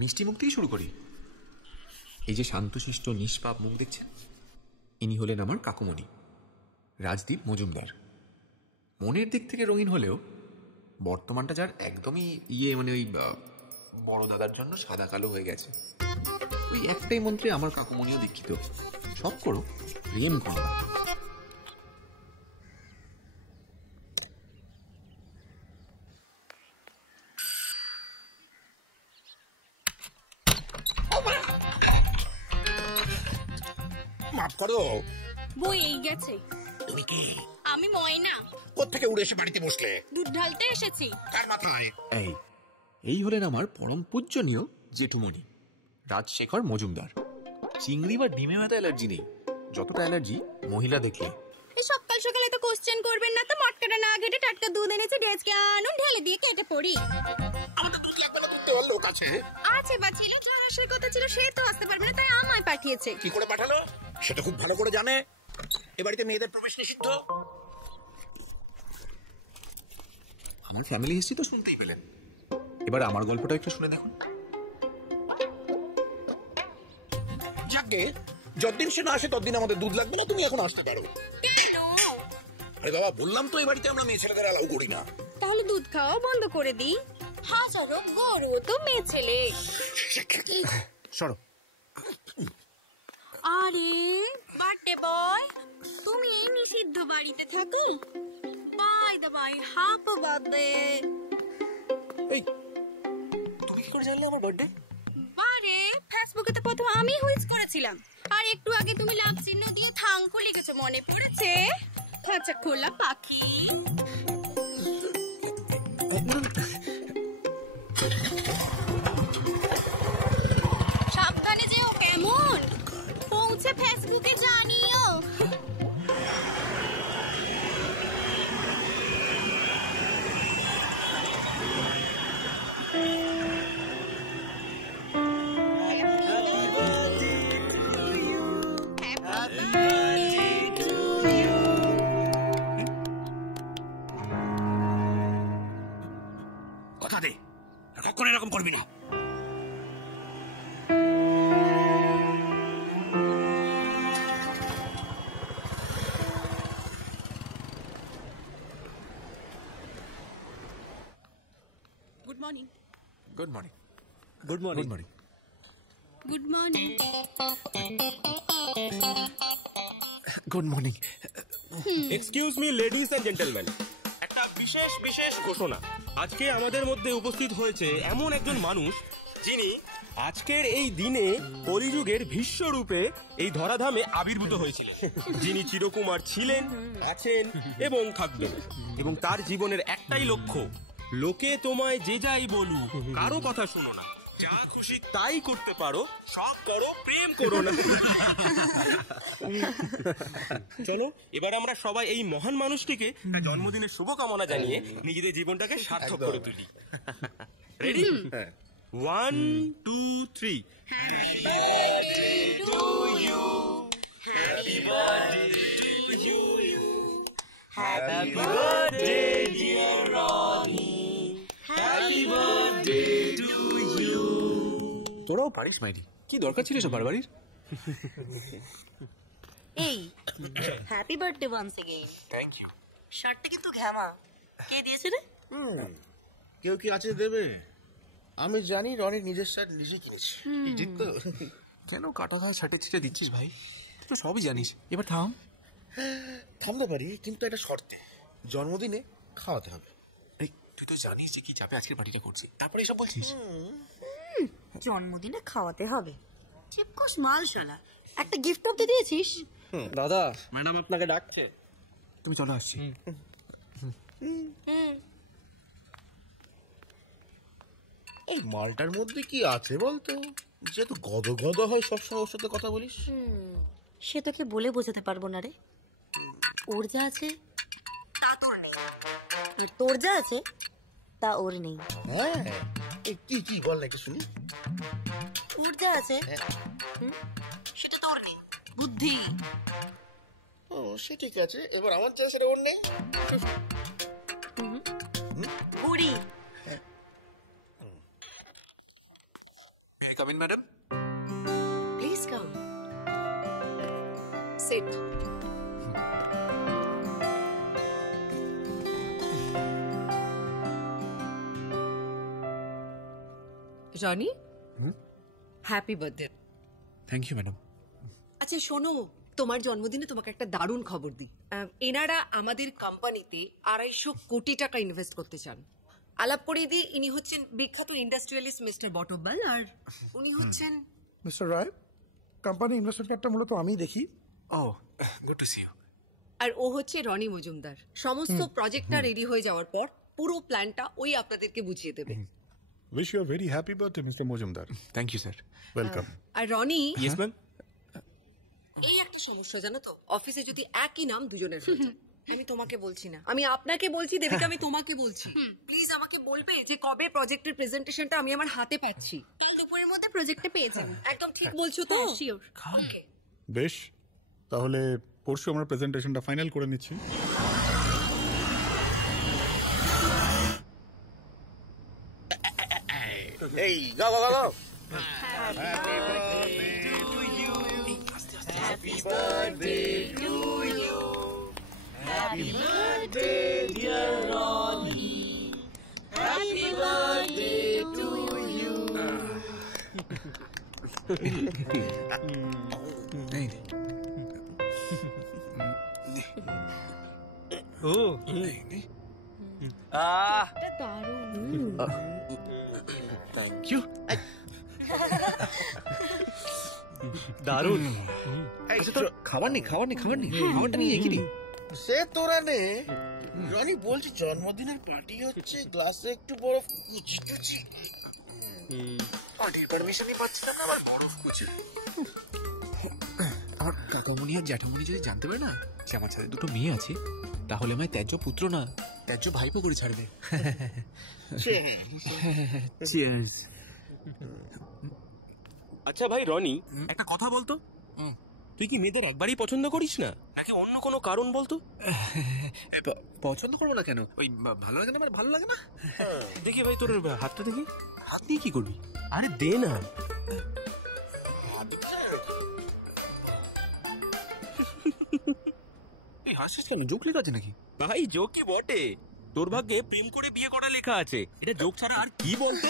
মিষ্টি মুখ দিয়ে শুরু করি। এই যে শান্তশিষ্ট নিষ্পাপ মুখ দেখছেন, ইনি হলেন আমার কাকুমণি রাজদীপ মজুমদার। মনের দিক থেকে রঙিন হলেও বর্তমানটা যার একদমই মানে ওই বড় দাদার জন্য সাদা কালো হয়ে গেছে। ওই একটাই মন্ত্রে আমার কাকুমণিও দীক্ষিত, সব করো প্রেম করো। মাফ করো, বই এই গেছে। তুমি কি? আমি ময়না। কোত্থেকে উড়ে এসে বাড়িতে বসলে? দুধ ঢালতে এসেছি। কার মাথায়? এই হলেন আমার পরম পূজ্যনীয় জেঠিমণি রাজশেখর মজুমদার। চিংড়ি বা ডিমে হয়তো অ্যালার্জি নেই, যতটা অ্যালার্জি মহিলা দেখলে। এই সকাল সকালে তো কোশ্চেন করবেন না তো, মটকাটা না কেটে টাটকা দুধ এনেছে, ডেস্কে আনুন, ঢেলে দিয়ে কেটে পড়ি। আমাদের দুধ লাগবে না, দুধ দেওয়ার লোক আছে। আছে বা ছিল, সেই কথা ছিল, সে তো আসতে পারবে না, তাই আমায় পাঠিয়েছে। কি করে পাঠালো সেটা খুব ভালো করে জানে। এ বাড়িতে মেয়েদের প্রবেশ নিষিদ্ধ। আমার ফ্যামিলি হিস্ট্রি তো শুনতেই পেলেন, এবার আমার গল্পটা একটু শুনে দেখুন। যাকে যতদিন সে না আসে ততদিন আমাদের দুধ লাগবে না, তুমি এখন আসতে পারো। আরে বাবা, বললাম তো এই বাড়িতে আমরা মেয়ে ছেলেদের অ্যালাউ করি না। তাহলে দুধ খাওয়া বন্ধ করে দিই। হাজারো গরু তো মেয়ে ছেলে। সরো। আরে বার্থডে বয়, তুমি এই নিষিদ্ধ বাড়িতে থাকো। By the by, happy birthday. এই তুমি কি করে জানলে আমার বার্থডে? বারে ফেসবুকে তো প্রথম আমি হুইজ করেছিলাম, আর একটু আগে তুমি লাভ চিহ্ন দিয়ে থাঙ্কু লিখেছো, মনে পড়েছে? খাঁচা খোলা পাখি। সাবধানে যেও কেমন, পৌঁছে ফেসবুকে জানিও। কথা দে, কখনো এরকম করবি না। Good morning. Good morning. Good morning. Good morning. Good morning. Excuse me ladies and gentleman, একটা বিশেষ বিশেষ ঘোষণা। আজকে আমাদের মধ্যে উপস্থিত হয়েছে এমন একজন মানুষ যিনি আজকের এই দিনে কলিযুগের ভীষ্ম রূপে এই ধরাধামে আবির্ভূত হয়েছিলেন, যিনি চিরকুমার ছিলেন, আছেন এবং থাকবেন, এবং তার জীবনের একটাই লক্ষ্য, লোকে তোমায় যে যাই বলুক কারো কথা শুনো না, যা খুশি তাই করতে পারো, সব করো, প্রেম করো না। চলো এবার আমরা সবাই এই মহান মানুষটিকে তার জন্মদিনের শুভকামনা জানিয়ে নিজেদের জীবনটাকে সার্থক করে তুলি। Ready? 1 2 3। Happy birthday to you, happy birthday to you, happy birthday dear Roni, happy birthday to you. তোরাও পারিস মাইরি, কি দরকার ছিল সবার বাড়ির? এই happy birthday once again. Thank you. শার্টটা কিন্তু ঘ্যামা, কে দিয়েছে রে? কেউ কি আছে দেবে? আমি জানি রনি নিজের শার্ট নিজে কিনেছে। ঠিক তো? কেন কাটা খাওয়া ছাটে ছিটে দিচ্ছিস ভাই? তুই তো সবই জানিস, এবার থাম। থামতে পারি, কিন্তু একটা শর্তে, জন্মদিনে খাওয়াতে হবে। এই তুই তো জানিস যে কি চাপে আজকের পার্টিটা করছি, তারপরে এসব বলছিস? জন্মদিনে খাওয়াতে হবে, চিপকোস মাল শালা। একটা গিফট অফ দিয়েছিস? দাদা, ম্যাডাম আপনাকে ডাকছে। তুমি চলো, আসছি। এই মালটার মধ্যে কি আছে বলতো, যেহেতু গদ গদ হয় সবসময় ওর সাথে কথা বলিস? সে তোকে বলে বোঝাতে পারবো না রে। ওর যা আছে তা তোর নেই, তোর যা আছে তা ওর নেই। হ্যাঁ, এই কি কি বল না একটু শুনি। ওর যা আছে সেটা তোর নেই, বুদ্ধি। ও সে ঠিক আছে, এবার আমার যা সেটা ওর নেই। বুড়ি। I come in, madam? Please come. Sit. Roni, happy birthday. Thank you madam. আচ্ছা শোনো, তোমার জন্মদিনে তোমাকে একটা দারুণ খবর দিই। এনারা আমাদের কোম্পানিতে 250 কোটি টাকা ইনভেস্ট করতে চান। আলাপ করিয়ে দিই, ইনি হচ্ছেন বিখ্যাত ইন্ডাস্ট্রিয়ালিস্ট মিস্টার বটব্বাল, আর উনি হচ্ছেন মিস্টার রায়। কোম্পানি ইনভেস্টমেন্ট কার্ডটা মূলত আমিই দেখি। ও গুড টু সি ইউ। আর ও হচ্ছে রনি মজুমদার। সমস্ত প্রজেক্টটা রেডি হয়ে যাওয়ার পর পুরো প্ল্যানটা ওই আপনাদেরকে বুঝিয়ে দেবে। Wish you a very happy birthday mister Majumdar. Thank you sir. Welcome. আর রনি, ইয়েস ম্যাম। এই একটা সমস্যা জানো তো, অফিসে যদি একই নাম দুজনের হয়ে যায়। আমি তোমাকে বলছি না, আমি আপনাকে বলছি, দেবিকা আমি তোমাকে বলছি। প্লিজ আমাকে বলবে যে কবে প্রজেক্টের প্রেজেন্টেশনটা আমি আমার হাতে পাচ্ছি। কাল দুপুরের মধ্যে প্রজেক্টে পেয়ে যাবেন। একদম ঠিক বলছো তো? শিওর। ওকে। বেশ, তাহলে পরশু আমরা প্রেজেন্টেশনটা ফাইনাল করে নিচ্ছি। এই গো গো গো থ্যাংক ইউ। দারুণ। খাবার নেই খাবারটা নিয়ে এগিয়ে দিই। সে তোরা নে। রনি বলছি জন্মদিনের পার্টি হচ্ছে, গ্লাসে একটু বরফ কুচি কুচি। পার্টির পারমিশনই পাচ্ছি না, আবার বরফ কুচি। আমার কাকামুনি আর জ্যাঠামুনি যদি জানতে পারে না যে আমার সাথে দুটো মেয়ে আছে, তাহলে আমায় ত্যায্য পুত্র না ত্যায্য ভাইপো করে ছাড়বে। চিয়ার্স। আচ্ছা ভাই রনি, একটা কথা বলতো, তুই কি মেয়েদের একবারই পছন্দ করিস না, নাকি অন্য কোনো কারণ বলতো? পছন্দ করবো না কেন? ওই ভালো লাগে না, আমার ভালো লাগে না। দেখি ভাই তোর হাতটা দেখি। হাত দিয়ে কি করবি? আরে দে না। এই হাসিস কেন? জোক লেখা আছে নাকি? ভাই জোকই বটে, তোর ভাগ্যে প্রেম করে বিয়ে করা লেখা আছে। এটা জোক ছাড়া আর কি বলতো?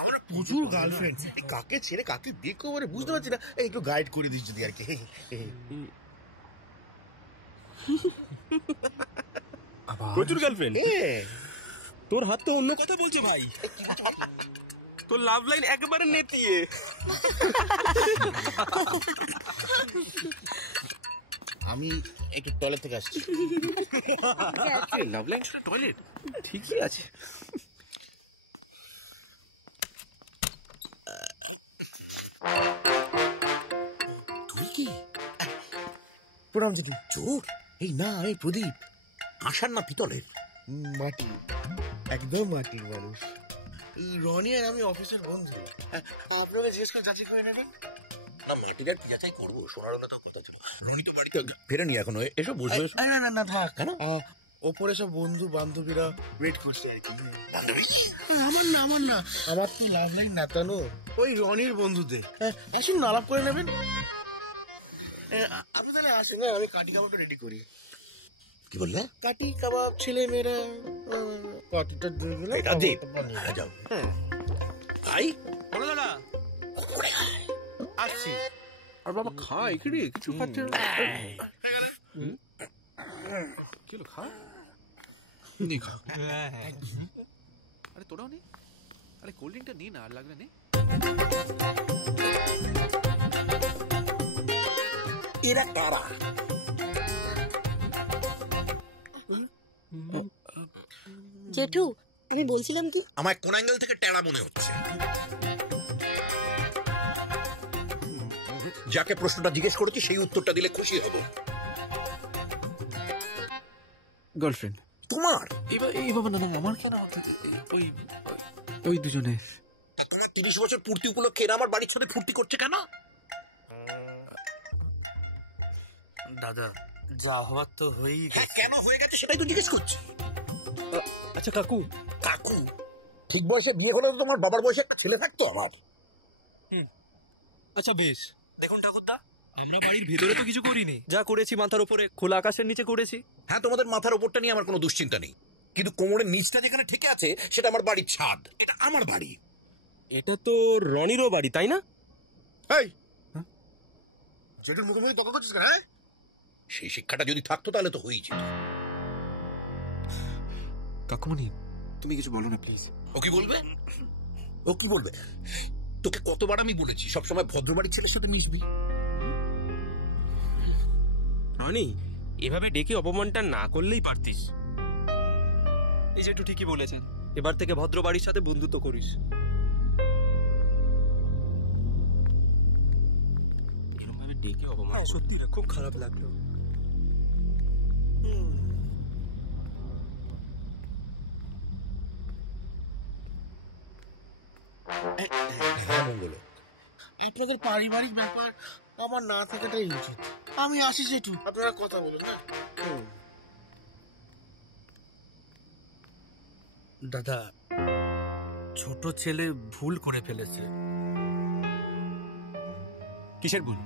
আমরা প্রচুর গার্লফ্রেন্ড, কাকে ছেড়ে কাকে দেখো মানে বুঝতে পারছি না। এই একটু গাইড করে দিস যদি আর কি। প্রচুর গার্লফ্রেন্ড? তোর হাত তো অন্য কথা বলছে ভাই। তোর লাভ লাইন একবারে নেতিয়ে। আমি একটু টয়লেট থেকে আসছি। লাভ লাইন টয়লেট ঠিকই আছে। তুই কি? প্রণাম দিদি। চোর? এই না, এই প্রদীপ। আশার না পিতলের? মাটি, একদম মাটির মানুষ। এই রনি আর আমি অফিসের বন্ধু। আপনাকে জিজ্ঞেস করে যাচাই করে নেবেন না? মাটির আর কি যাচাই করবো, সোনার হলে তো কথা ছিল। রনি তো বাড়িতে ফেরেনি এখনো, এসব বুঝলো না। না থাক, কেন ওপরে সব বন্ধু বান্ধবীরা ওয়েট করছে আর কি। বান্ধবী? আমার না, আমার তো লাভ লাইন নাতানো, ওই রনির বন্ধুদের। আসুন না, আলাপ করে নেবেন। আপনি তাহলে আসেন, আমি কাটি কাবাবটা রেডি করি। কি বললে? কাটি কাবাব, ছেলে মেয়েরা কাটিটা দিয়ে গেলে যাও। ভাই বলো দাদা, আসছি। আর বাবা খাই কি রে? কিছু খাচ্ছে না। কি হলো? খা নে, খা। আরে তোরাও নে। আরে কোল্ড ড্রিঙ্কটা নে না, আর লাগলে নে। এরা কারা? জেঠু, আমি বলছিলাম কি, আমার কোন অ্যাঙ্গেল থেকে টেরা মনে হচ্ছে? যাকে প্রশ্নটা জিজ্ঞেস করেছি সেই উত্তরটা দিলে খুশি হব। গার্লফ্রেন্ড তোমার? এই বাবা না, আমার কেন? ওই দুজনে। তোমার 30 বছর পূর্তি উপলক্ষে এরা আমার বাড়ির ছাদে ফুর্তি করছে কেন? দাদা যা হওয়ার তো হয়েই হ্যাঁ, কেন হয়ে গেছে সেটাই তো জিজ্ঞেস করছি। আচ্ছা কাকু, কাকু ঠিক বয়সে বিয়ে হলে তো তোমার বাবার বয়সে একটা ছেলে থাকতো আমার। আচ্ছা বেশ। দেখুন ঠাকুরদা, আমরা বাড়ির ভেতরে তো কিছু করিনি, যা করেছি মাথার উপরে খোলা আকাশের নিচে করেছি। হ্যাঁ, তোমাদের মাথার ওপরটা নিয়ে আমার কোনো দুশ্চিন্তা নেই, কিন্তু কোমরের নিচটা যেখানে ঠিক আছে সেটা আমার বাড়ির ছাদ, এটা আমার বাড়ি। এটা তো রনিরও বাড়ি, তাই না? এই জেঠুর মুখে মুখে তর্ক করছিস কেন? হ্যাঁ, সেই শিক্ষাটা যদি থাকতো তাহলে তো হয়েই যেত। কাকুমণি, তুমি কিছু বলো না প্লিজ। ও কি বলবে? ও কি বলবে? তোকে কতবার আমি বলেছি সবসময় ভদ্রবাড়ির ছেলের সাথে মিশবি। রনি, এভাবে ডেকে অপমানটা না করলেই পারতিস। এই যে একটু ঠিকই বলেছেন, এবার থেকে ভদ্র বাড়ির সাথে বন্ধুত্ব করিস। এরকম ভাবে ডেকে অপমান সত্যি না, খুব খারাপ লাগলো। হ্যাঁ মঙ্গল, আপনাদের পারিবারিক ব্যাপার আমার না থাকাটাই উচিত। আমি আসি জেঠু, আপনারা কথা বলুন না। দাদা, ছোট ছেলে ভুল করে ফেলেছে। কিসের ভুল?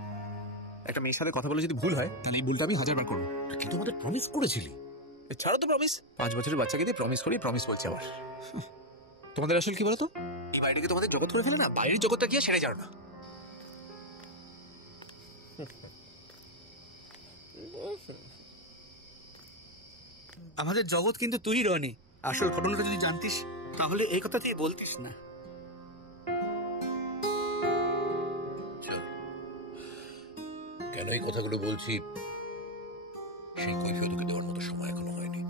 একটা মেয়ের সাথে কথা বলে যদি ভুল হয় তাহলে এই ভুলটা আমি 1000বার করবো। কিন্তু আমাদের প্রমিস করেছিলি। ছাড়ো তো প্রমিস। 5 বছরের বাচ্চাকে দিয়ে প্রমিস করি, প্রমিস বলছে আবার। তোমাদের আসল কি বলো তো? এই বাইরেকে তোমাদের জগৎ করে ফেলে না, বাইরের জগৎটা গিয়ে সেরে যাও না। আমাদের জগৎ কিন্তু তুই রনি। আসল ঘটনাটা যদি জানতিস তাহলে এই কথা তুই বলতিস না। কেন এই কথাগুলো বলছি সেই কৈফিয়ত তোকে দেওয়ার মতো সময় এখনো হয়নি।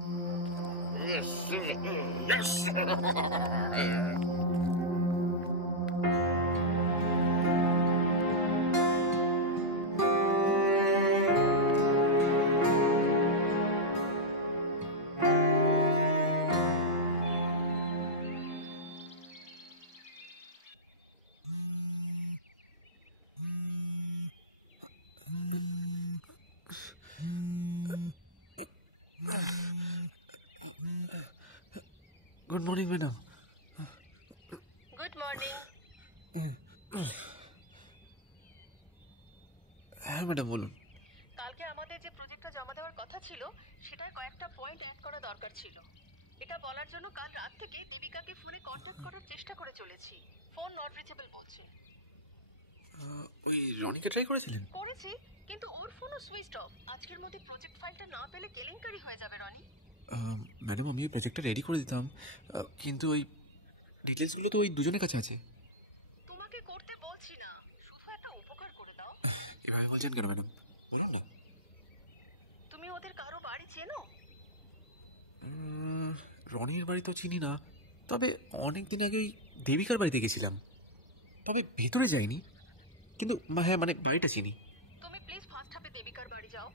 Good morning madam. Good morning. হ্যাঁ ম্যাডাম বলুন। কালকে আমাদের যে প্রজেক্টটা জমা দেওয়ার কথা ছিল সেটার কয়েকটা পয়েন্ট অ্যাড করা দরকার ছিল। এটা বলার জন্য কাল রাত থেকে দেবিকাকে ফোনে কন্ট্যাক্ট করার চেষ্টা করে চলেছি, ফোন নট রিচেবল বলছে। ওই রনিকে ট্রাই করেছিলেন? করেছি, কিন্তু ওর ফোনও সুইচড অফ। আজকের মধ্যে প্রজেক্ট ফাইলটা না পেলে কেলেঙ্কারি হয়ে যাবে রনি। ম্যাডাম আমি ওই প্রজেক্টটা রেডি করে দিতাম, কিন্তু ওই ডিটেলসগুলো তো ওই দুজনের কাছে আছে। তোমাকে করতে বলছি না, শুধু একটা উপকার করে দাও। এভাবে বলছেন কেন ম্যাডাম? বলুন না। তুমি ওদের কারো বাড়ি চেনো? রনির বাড়ি তো চিনি না, তবে অনেকদিন আগে ওই দেবিকার বাড়িতে গেছিলাম, তবে ভেতরে যাইনি, কিন্তু হ্যাঁ মানে বাড়িটা চিনি। তুমি প্লিজ ফার্স্ট হাফে দেবিকার বাড়ি যাও,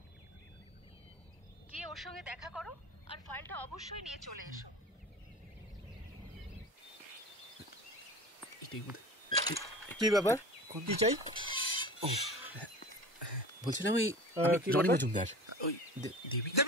গিয়ে ওর সঙ্গে দেখা করো আর ফাইলটা অবশ্যই নিয়ে চলে এসো। এটাই বোধ। কি ব্যাপার, কি চাই? ও বলছিলাম ওই রনি মজুমদার, ওই দেবিকা।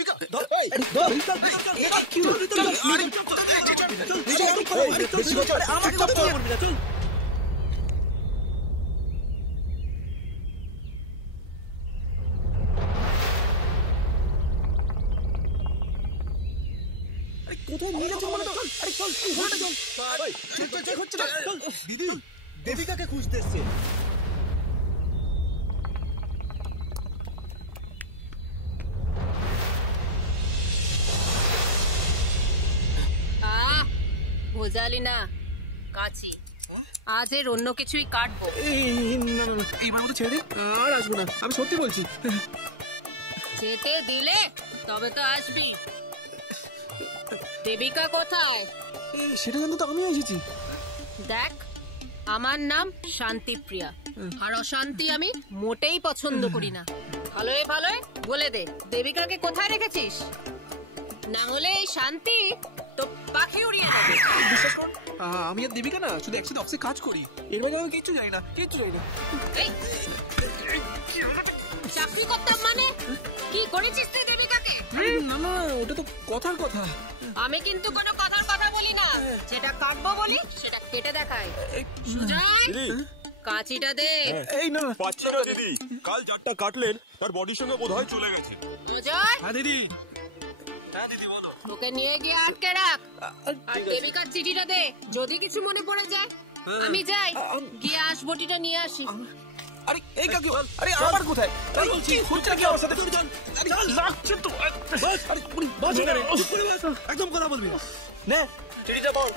দিদি দেবিকাকে খুঁজতে এসছে। বোঝালি না কাছি, আজ এর অন্য কিছুই কাটবো। এইবার মতো ছেড়ে দিন, আর আসবো না, আমি সত্যি বলছি। যেতে দিলে তবে তো আসবি। দেবিকা কোথায়? সেটা জানতে তো আমিও এসেছি। দেখ, আমার নাম শান্তিপ্রিয়া, আর অশান্তি আমি মোটেই পছন্দ করি না। ভালোই ভালোই বলে দে দেবিকাকে কোথায় রেখেছিস, না হলে এই শান্তি তো পাখি উড়িয়ে দেবে। আমি আর দেবিকা না শুধু একসাথে অফিসে কাজ করি, এর মধ্যে আমি কিচ্ছু জানি না, কিচ্ছু জানি না। এই চাকরি করতাম মানে কি করেছিস তুই দেবিকাকে? না না, ওটা তো কথার কথা। আমি কিন্তু কোনো কথার কথা বলি না, যেটা কাটবো বলি সেটা কেটে দেখাই। সুজয়, কাঁচিটা দে। এই না পাচ্ছি না দিদি, কাল যারটা কাটলেন তার বডির সঙ্গে বোধহয় চলে গেছে। সুজয়, হ্যাঁ দিদি। তোকে নিয়ে গিয়ে আটকে রাখ, আর দেবিকার চিঠিটা দে। যদি কিছু মনে পড়ে যায় আমি যাই, গিয়ে আসবটিটা নিয়ে আসি। আরে এই কাকু, আরে আবার কোথায়? কি হচ্ছে কি আমার সাথে? লাগছে তো। একদম কথা বলবি না। নে চিঠিটা বল।